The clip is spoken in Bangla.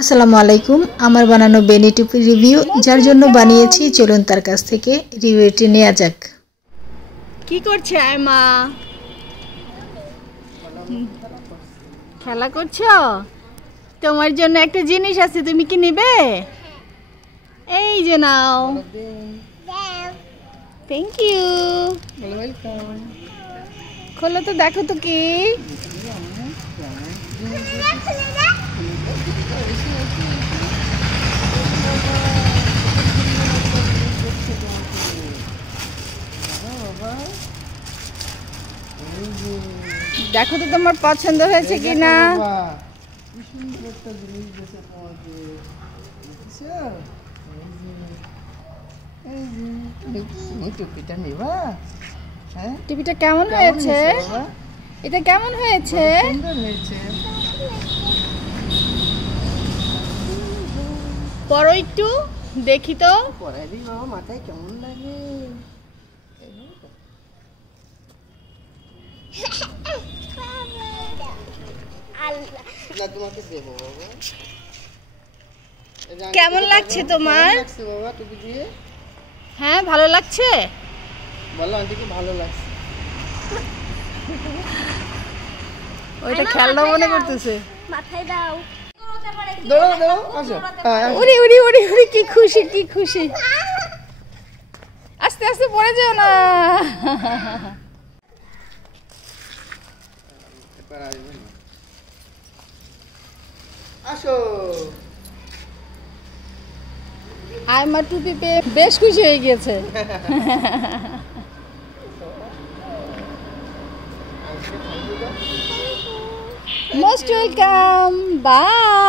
আসসালামু আলাইকুম। আমার বানানো বেনি টুপির রিভিউ যার জন্য বানিয়েছি, চলুন তার কাছ থেকে রিভিউটি নেওয়া যাক। কি করছে মা? খেলা করছো? তোমার জন্য একটা জিনিস আছে, তুমি কি নেবে? এই যে নাও। Thank you. খোলো তো, দেখো তো কি। দেখো তো তোমার পছন্দ হয়েছে কি না। টুপিটা কেমন হয়েছে? এটা কেমন হয়েছে? পরো একটু দেখি তো। মাথায় কেমন লাগে? কেমন লাগছে তোমার? হ্যাঁ, ভালো লাগছে। বলো আন্টিকে ভালো লাগছে। ওইটা খেলনা মনে করতেছে। মাথায় দাও। দাও দাও, আসো। উড়ি উড়ি উড়ি উড়ি, কি খুশি কি খুশি। আস্তে আস্তে পড়ে যেও না। আসো। আয়মা টুপি পেয়ে বেশ খুশি হয়ে গিয়েছে। Most welcome, by.